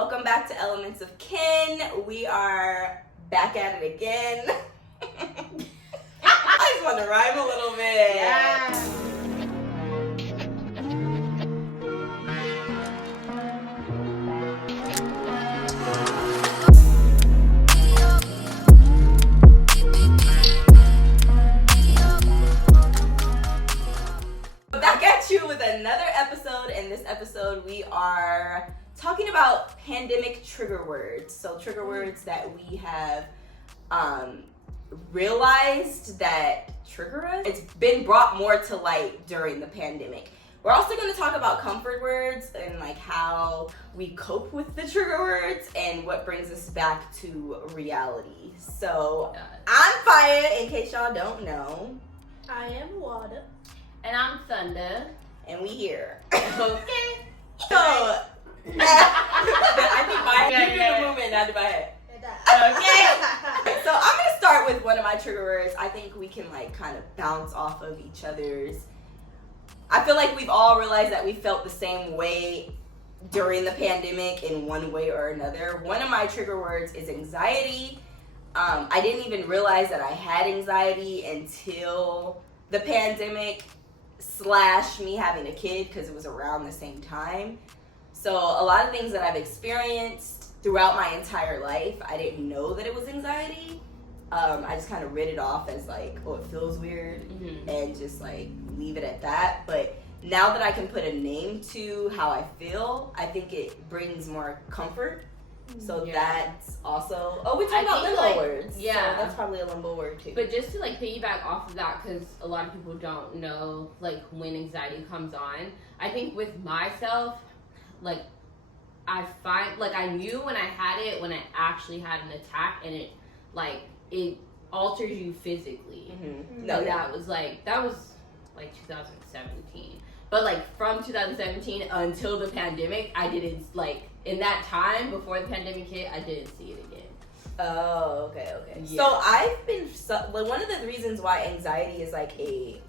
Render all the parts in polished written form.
welcome back to Elements of Kinn. We are back at it again. I just want to rhyme a little bit. Yeah. Back at you with another episode. In this episode, we are talking about pandemic trigger words. So trigger words that we have realized that trigger us. It's been brought more to light during the pandemic. We're also going to talk about comfort words and like how we cope with the trigger words and what brings us back to reality. So I'm Fire, in case y'all don't know. I am Water. And I'm Thunder. And we here. Okay. So, I think my head. You do the movement, not do my head. Okay. So I'm gonna start with one of my trigger words. I think we can like kind of bounce off of each other's. I feel like we've all realized that we felt the same way during the pandemic in one way or another. One of my trigger words is anxiety. I didn't even realize that I had anxiety until the pandemic / me having a kid, because it was around the same time. So a lot of things that I've experienced throughout my entire life, I didn't know that it was anxiety. I just kind of read it off as like, oh, it feels weird, and just like leave it at that. But now that I can put a name to how I feel, I think it brings more comfort. So that's also, we talk about limbo words. Yeah. So that's probably a limbo word too. But just to like piggyback off of that, because a lot of people don't know like when anxiety comes on. I think with myself, like I find like I knew when I had it, when I actually had an attack, and it alters you physically. No, that was like 2017. But like from 2017 until the pandemic, I didn't like in that time before the pandemic hit, I didn't see it again. Oh, okay. Yeah. So I've been one of the reasons why anxiety is like a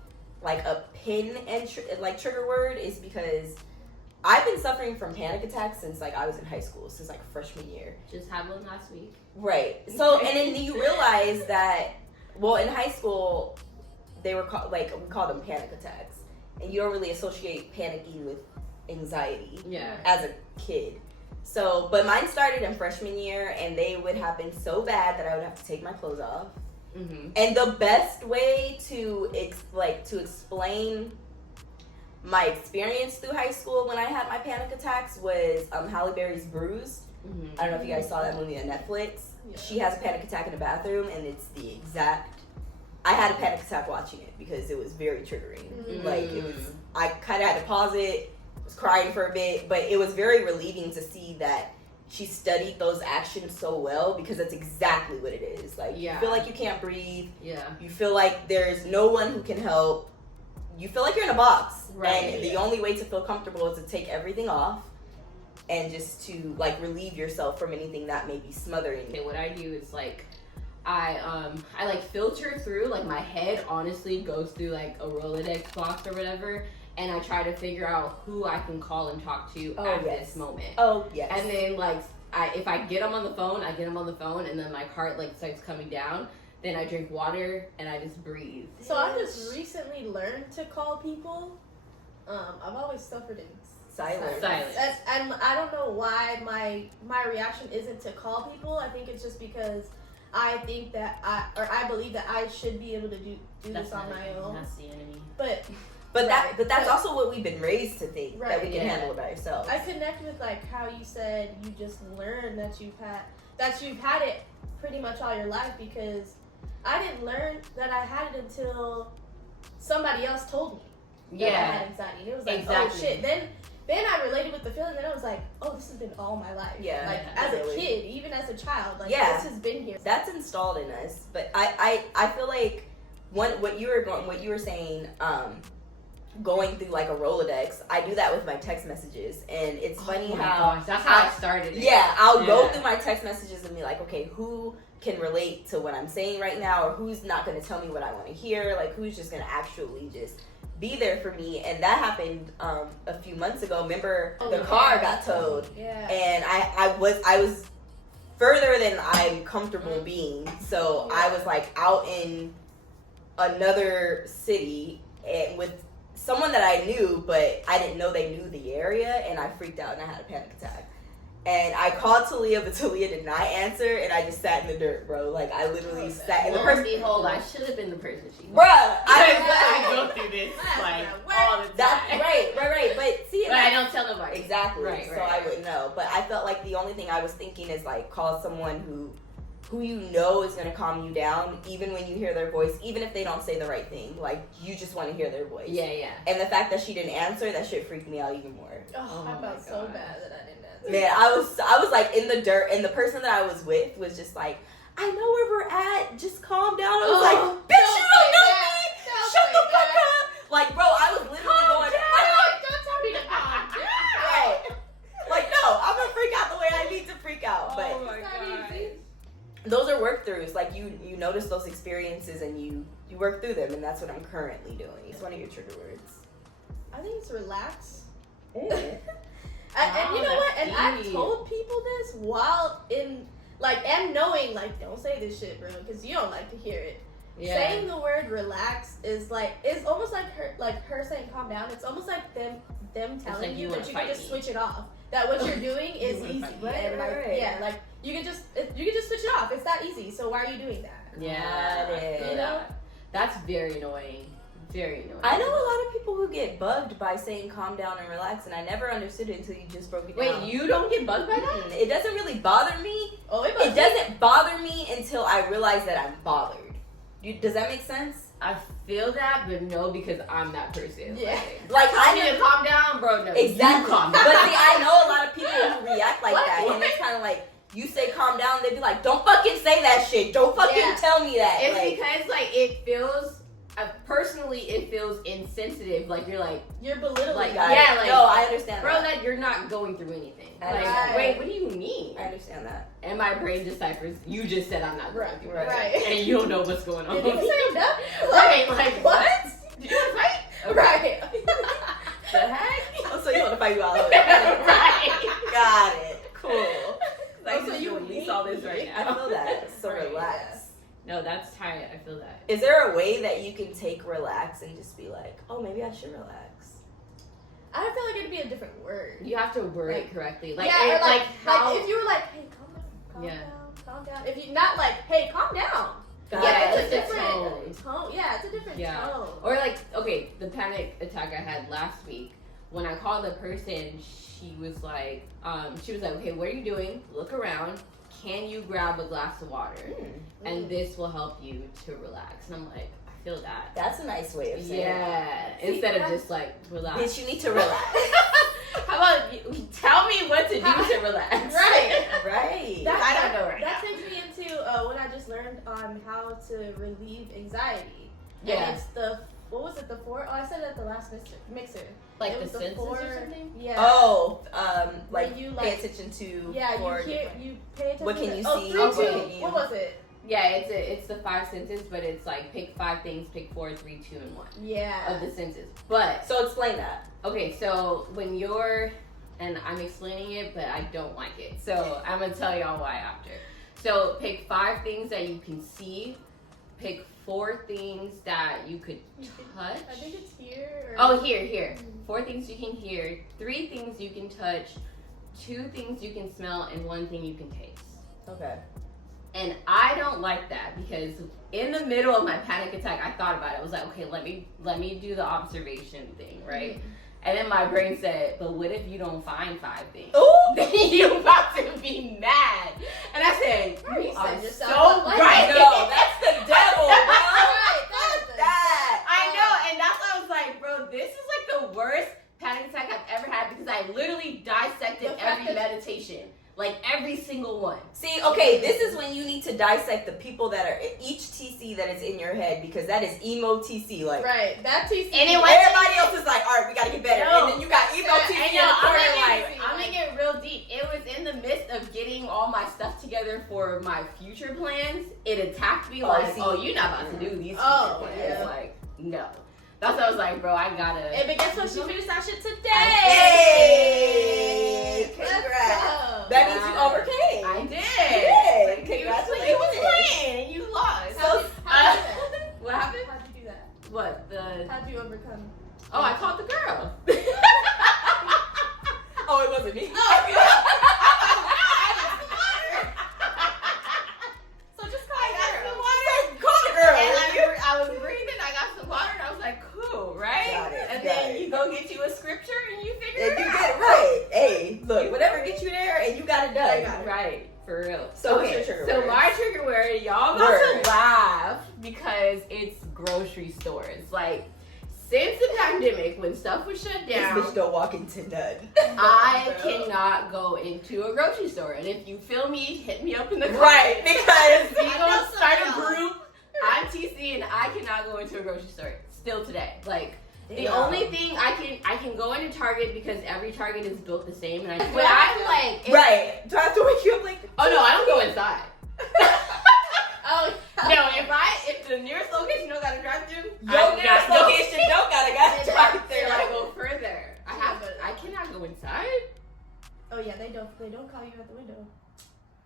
pin and trigger word is because I've been suffering from panic attacks since like I was in high school, since like freshman year. Just had one last week. Right. So and then you realize that in high school they were we called them panic attacks, and you don't really associate panicking with anxiety. Yeah. As a kid. So, but mine started in freshman year, and they would happen so bad that I would have to take my clothes off. And the best way to explain my experience through high school when I had my panic attacks was Halle Berry's Bruised. I don't know if you guys saw that movie on Netflix. Yeah. She has a panic attack in the bathroom, and it's the exact. I had a panic attack watching it because it was very triggering. Like it was, I kind of had to pause it. Was crying for a bit, but it was very relieving to see that she studied those actions so well, because that's exactly what it is. Like you feel like you can't breathe. Yeah. You feel like there's no one who can help. You feel like you're in a box. Right. And the only way to feel comfortable is to take everything off and just to like relieve yourself from anything that may be smothering you. Okay, what I do is like I like filter through, like my head honestly goes through like a Rolodex box or whatever. And I try to figure out who I can call and talk to at this moment. Oh, yes. And then, like, if I get them on the phone, I get them on the phone, and then my heart, like, starts coming down. Then I drink water, and I just breathe. So I just recently learned to call people. I've always suffered in silence. And I don't know why my reaction isn't to call people. I think it's just because I think that I believe that I should be able to do this on my own. That's the enemy. But that's also what we've been raised to think, that we can handle it by ourselves. I connect with like how you said you just learned that you've had it pretty much all your life, because I didn't learn that I had it until somebody else told me that I had anxiety. It was like, oh shit. Then I related with the feeling, and I was like, oh, this has been all my life. Yeah. Like as a kid, even as a child, like this has been here. That's installed in us. But I feel like what you were saying, going through like a Rolodex, I do that with my text messages, and it's funny how gosh, that's how I started it. I'll go through my text messages and be like, okay, who can relate to what I'm saying right now, or who's not going to tell me what I want to hear, like who's just going to actually just be there for me, and that happened a few months ago. Remember, the car got towed, and I was further than I'm comfortable being, so I was like out in another city and with someone that I knew, but I didn't know they knew the area, and I freaked out and I had a panic attack. And I called Talia, but Talia did not answer, and I just sat in the dirt, bro. Like, I literally sat in the person. Behold, I should have been the person she was. Bruh, I go through this, like, all the time. Right. But see, but I don't tell nobody. Exactly. Right. I wouldn't know. But I felt like the only thing I was thinking is, like, call someone who you know is going to calm you down, even when you hear their voice, even if they don't say the right thing. Like, you just want to hear their voice. Yeah. And the fact that she didn't answer, that shit freaked me out even more. Oh I felt so bad that I didn't answer. Man, I was like in the dirt, and the person that I was with was just like, I know where we're at, just calm down. I was like, bitch, you don't know me! Shut the fuck up! Like, bro, I was literally going, don't tell me to calm down. Right. Like, no, I'm gonna freak out the way I need to freak out. But oh my God. Those are work throughs. Like, you notice those experiences and you work through them, and that's what I'm currently doing. It's one of your trigger words. I think it's relax. Yeah. And you know what? And I've told people this while in, like, and knowing, like, don't say this shit, bro, because you don't like to hear it. Yeah. Saying the word relax is like, it's almost like her saying calm down. It's almost like them telling you that you can just switch it off. That what you're doing is easy. Right. Yeah, like you can just switch it off. It's that easy. So why are you doing that? Yeah, you know, that's very annoying. Very annoying. I know a lot of people who get bugged by saying calm down and relax, and I never understood it until you just broke it down. Wait, you don't get bugged by that? It doesn't really bother me. Oh, it doesn't bother me until I realize that I'm bothered. Does that make sense? I feel that, but no, because I'm that person. Yeah. Like, I need to calm down, bro. No, exactly. You calm down. But see, I know a lot of people who react like that, and it's kind of like, you say calm down, they be like, don't fucking say that shit. Don't fucking tell me that. It's like, because, like, it feels... personally, it feels insensitive. Like, you're belittling. Like, yeah, like, no, I understand bro, that. you're not going through anything. Like, wait, what do you mean? I understand that. And my brain deciphers, you just said I'm not going through right. And you don't know what's going on. Did you say I'm done? Right, like, what? Did you want to fight? Okay. Right. The heck? Oh, so you want to fight you all over. Right. Got it. Cool. Like, so you release all this right now. I feel that. So right. relax. No, that's tight. I feel that. Is there a way that you can take relax and just be like, oh, maybe I should relax? I feel like it'd be a different word. You have to word it correctly. Like, yeah, or like how... if you were like, hey, calm down. If you not like, hey, calm down. It's a different tone. Yeah, it's a different tone. Or like, okay, the panic attack I had last week, when I called the person, she was like, okay, what are you doing? Look around. Can you grab a glass of water? And this will help you to relax. And I'm like, I feel that. That's a nice way of saying it. Yeah. Instead of just like, relax. Bitch, you need to relax. How about you tell me what to do to relax? Right. Right. I don't know right That takes me into what I just learned on how to relieve anxiety. Yeah. And it's what was it, the 4? Oh, I said it at the last mixer. Like it was the senses 4, or something? Yeah. Oh, like you pay attention to. Yeah, you pay attention. What can you see? 3, 2. What was it? Yeah, it's the 5 senses, but it's like pick 5 things, pick 4, 3, 2, and 1. Yeah. Of the senses. But so explain that. Okay, so when you're, and I'm explaining it, but I don't like it. So I'm gonna tell y'all why after. So pick 5 things that you can see. Pick 4 things that you could touch. I think it's here. Oh, here. 4 things you can hear. 3 things you can touch. 2 things you can smell, and 1 thing you can taste. Okay. And I don't like that because in the middle of my panic attack, I thought about it. I was like, okay, let me do the observation thing, right? Mm-hmm. And then my brain said, but what if you don't find 5 things? Ooh. Then you're about to be mad. And I said, you are so right. No, that's the devil, bro. Right, that's that. I know, and that's why I was like, bro, this is like the worst panic attack I've ever had because I literally dissected every meditation. Like every single one. See, okay, this is when you need to dissect the people that are each TC that is in your head because that is emo TC, like right. That TC. And everybody else is like, all right, we gotta get better. And then you got emo TC in the corner, I'm gonna get real deep. It was in the midst of getting all my stuff together for my future plans. It attacked me like, oh, you're not about to do these future plans. Yeah. Like, no. That's what I was like, bro, I gotta. Hey, but guess what? She finished that shit today. Hey! Congrats. That means you overcame. I did. You did. Congratulations. You was playing and you lost. How'd you do that? What happened? How'd you do that? What? How'd you overcome? Oh, I called the girl. Oh, it wasn't me. So just call I got her. some water. Call the girl. And I was breathing. I got some water, and I was like, cool, right? Got it, and got then it. you go get you a scripture, and you figure If it you out. get it right, hey, look, whatever gets you there, and you got it done. I got it. Right, for real. So what's your trigger So word? my trigger word, y'all about Word. to laugh because it's grocery stores. Like, since the pandemic, when stuff was shut This down, bitch don't walk into none. I cannot go into a grocery store. And if you feel me, hit me up in the comments. Right, because We gonna start a somebody group. I'm TC and I cannot go into a grocery store still today. Like, the Damn. only thing I can go into Target because every Target is built the same, and but I'm like, right. Do I have to wake you up like? oh no, I don't go inside. Oh, No, if the nearest location don't got a drive-through, Your nearest location don't got I drive there. go further. I cannot go inside. Oh yeah, they don't call you at the window.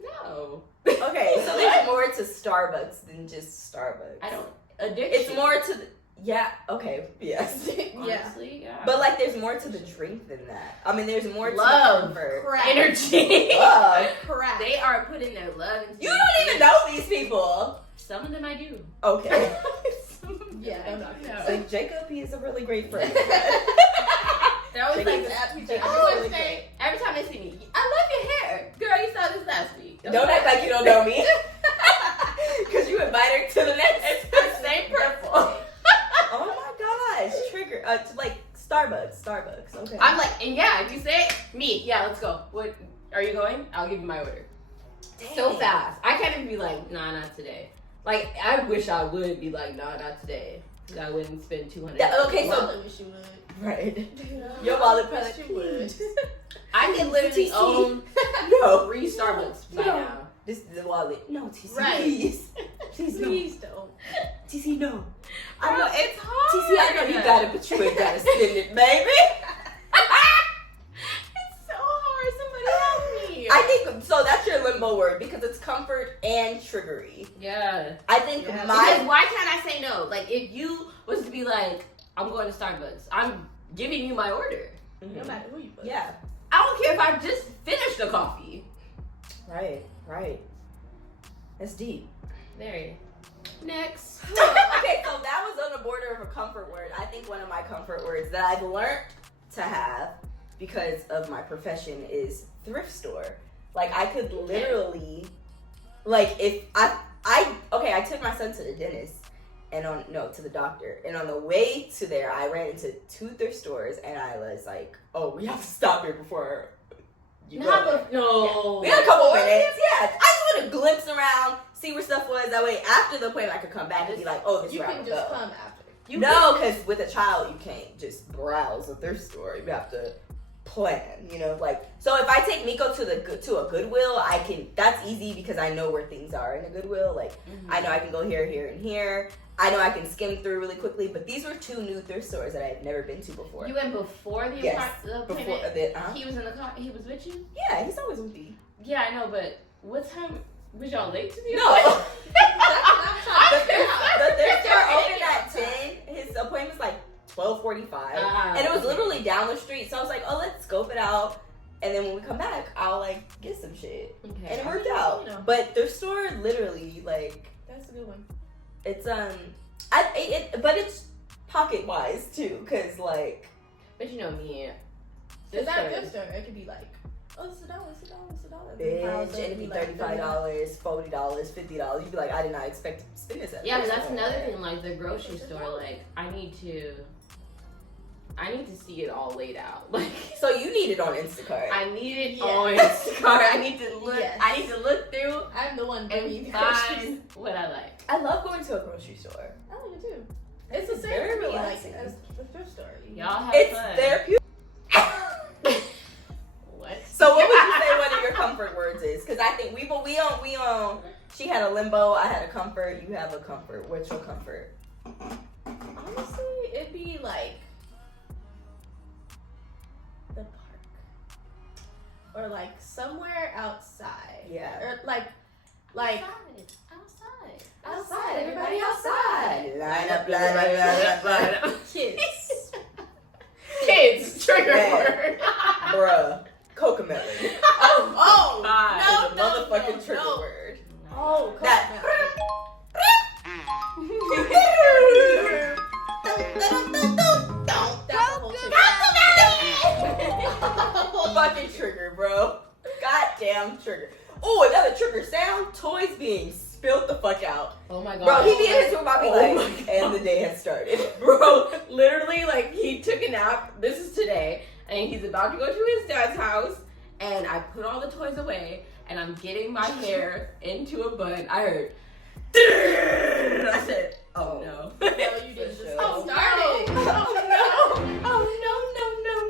No, Okay, so there's more to Starbucks than just Starbucks. I don't. Addiction. It's more to the, yeah. Okay. Yes. Honestly, yeah. But like, there's more to the drink than that. I mean, there's more to Love. the comfort. Crap. energy. Love. Crap. They are putting their love into You don't even know these people. Some of them I do. Okay. Yeah, I don't don't know. know. Like Jacob, he is a really great friend. They're always like, Jacob every is say, every time they see me, I love your hair. Girl, you saw this last week. Don't act like you don't know me. Because you invite her to the next. It's the same purple. Oh my gosh. Trigger. To like Starbucks. Okay. I'm like, and yeah, if you say me, yeah, let's go. What are you going? I'll give you my order. So Dang. fast. I can't even be like, nah, not today. Like, I wish I would be like, nah, not today. 'Cause I wouldn't spend $200. Okay, so- I wish you would. Right. Yeah. Your wallet Wish probably you would. I can literally TC. own No. 3 Starbucks by No. now. This is the wallet. No, TC, Right. please. Please, no. Please don't. TC, no. I Bro, know. it's hard. TC, I know you got it, but you ain't got to spend it, baby. It's so hard. Somebody help me. I think, so that's your limbo word because it's comfort and triggery. Yeah. I think Yeah. Because my, why can't I say no? Like, if you was to be like, I'm going to Starbucks, I'm giving you my order. No matter who you put. yeah. I don't care if I just finished the coffee. Right. That's deep. There. Next. Okay, so that was on the border of a comfort word. I think one of my comfort words that I've learned to have because of my profession is thrift store. Like, I could literally, like, if I took my son to the dentist to the doctor, and on the way to there, I ran into 2 thrift stores, and I was like, oh, we have to stop here before you go. No. We had a couple minutes. Yeah, I just want to glimpse around, see where stuff was. That way, after the appointment, I could come back and be like, "Oh, this is You where I can would just go." come after. No, because with a child, you can't just browse a thrift store. You have to plan. Like, so if I take Miko to a Goodwill, I can. That's easy because I know where things are in a Goodwill. Like, I know I can go here, here, and here. I know I can skim through really quickly. But these were 2 new thrift stores that I've never been to before. You went before the Yes. appointment? Before He was in the car. He was with you? yeah, he's always with me. Yeah, I know, but what time was y'all late to the No. appointment? The thrift store opened at 10. His appointment's like 12:45, and it was literally down the street. So I was like, "Oh, let's scope it out." And then when we come back, I'll like get some shit, Okay. and it worked out. But thrift store, literally, like, That's a good one. it's but it's pocket wise too, cause like, But you know me. Is that a good store? It could be like, oh, it's $1. bitch, and it'd be $35, $40, $50. You'd be like, I did not expect to spend this. At Yeah, but this that's point. another thing. Like the grocery store, like I need to see it all laid out. Like, So you need it on Instacart. I need it Yeah. on Instacart. I need to look. Yes. I need to look through I'm the one bringing and the groceries. find what I like. I love going to a grocery store. I like it too. It's the same very for me, like relaxing. as the thrift store. Y'all have It's fun. therapeutic. What? So what would you say one of your comfort words is? Because I think we on. She had a limbo. I had a comfort. You have a comfort. What's your comfort? Honestly, it'd be maybe like the park or like somewhere outside. Yeah. Or like outside. Everybody outside. Line up, line up, line up, line up. Kids. Kids, trigger Man. word. Bruh. Cocomelon. Oh, God. no, It's a motherfucking trigger no. word. Oh, That. That's a whole trigger. Fucking trigger, bro. Goddamn trigger. Oh, another trigger sound. Toys being spilled the fuck out. Oh my god. Bro, he be in his room, I'll be Oh like, my and the day has started. Bro, literally, like, he took a nap. This is today. And he's about to go to his dad's house. And I put all the toys away. And I'm getting my hair into a bun. I heard. I said, oh no. No, you didn't just Oh, started. Oh no. Oh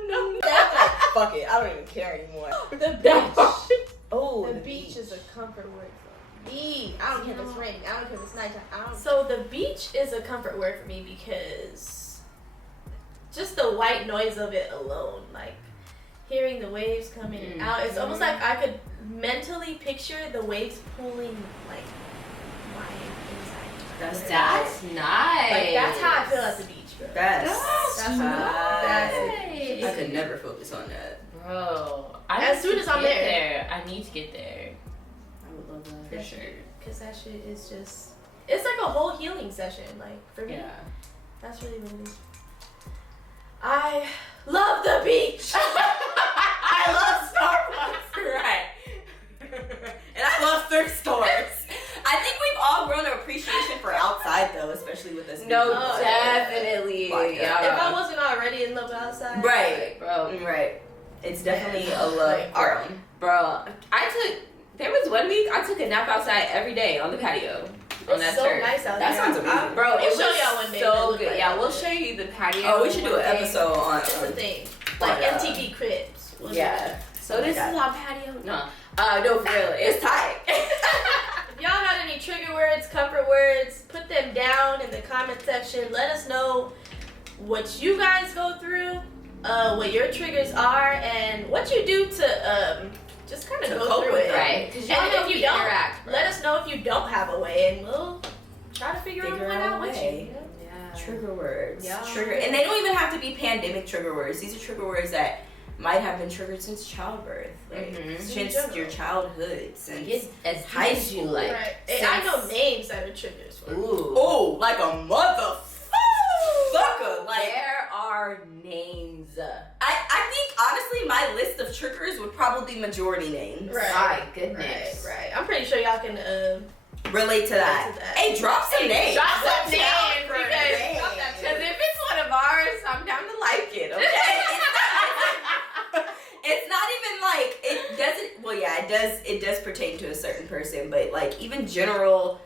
no. That's like, fuck it. I don't even care anymore. The That beach. part. Oh, The beach is a comfort word for me. I don't care if it's raining. I don't care if it's nighttime. I don't. So the beach is a comfort word for me because just the white noise of it alone, like hearing the waves coming in and out, it's almost like I could mentally picture the waves pulling like my inside. That's nice. Like that's how I feel at the beach, bro. That's That's nice. it. I could never focus on that. Bro, As soon as I'm there, I need to get there. I would love that. For sure. Because that shit is just, it's like a whole healing session. Like for me, Yeah. that's really what it is. I love the beach. I love Starbucks, right? And I love thrift stores. I think we've all grown an appreciation for outside, though, especially with this. No, new definitely. podcast. Yeah. If I wasn't already in love outside, Right, Bro, right. It's definitely a love Like, grown. bro, there was 1 week I took a nap outside every day on the patio. On It's that so turf. nice out That there. sounds amazing. Bro, We'll it show was y'all one day what it so looked good. like. Yeah, we'll show you the patio. Oh, we should do one an day. episode on. It's a thing. Like But, MTV Cribs. Was Yeah. So this Yeah. is our patio. No, no, for real, it's tight. If y'all got any trigger words, comfort words, put them down in the comment section. Let us know what you guys go through, what your triggers are, and what you do to just kind of To go cope through with it. it. Right. Because And if you don't, interact, bro. let us know if you don't have a way, and we'll try to figure Figure one out a out with way. you. You know? Yeah. Trigger words. Yeah. Trigger, and they don't even have to be pandemic trigger words. These are trigger words that might have been triggered since childbirth, like Mhm. since In your childhood, since Get as high deep as you school. like. Right. And I know names that are triggers for me. Ooh. oh, like a motherfucker. Like There are names. I think honestly, my list of triggers would probably be majority names. Right. My goodness. Right. I'm pretty sure y'all can Relate to that. to that. Hey, drop some names. Drop some I'm down names for a because name. if it's one of ours, I'm down to like it. Okay. It's not even like it doesn't. Well, yeah, it does. It does pertain to a certain person, but like even general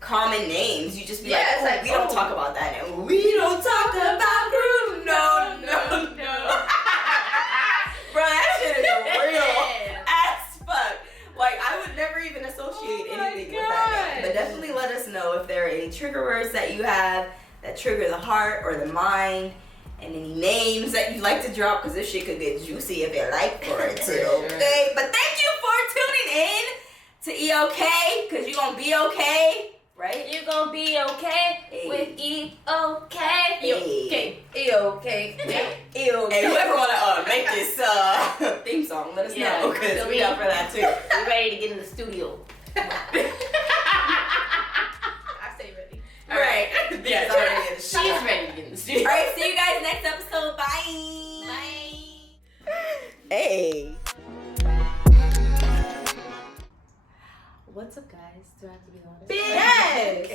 common names, you just be Yeah, like, it's oh, like, we don't oh. talk about that, and we don't talk about Bruno. No. Bro, that shit is real as fuck. Like I would never even associate Oh my anything with that name. But God. definitely let us know if there are any trigger words that you have that trigger the heart or the mind. And any names that you like to drop, because this shit could get juicy if you like for it For too. sure. Okay? But thank you for tuning in to EoK, because you're going to be okay, right? You gonna be okay Hey. with EoK. Hey. EoK. EoK. Hey, whoever want to make this theme song, let us Yeah, know, because we up for that too. We ready to get in the studio. I stay ready. All right. This is already in the She's shot. ready to get in the studio. All right, see you guys next episode. Bye. Hey. What's up, guys? Do I have to be honest? Yes.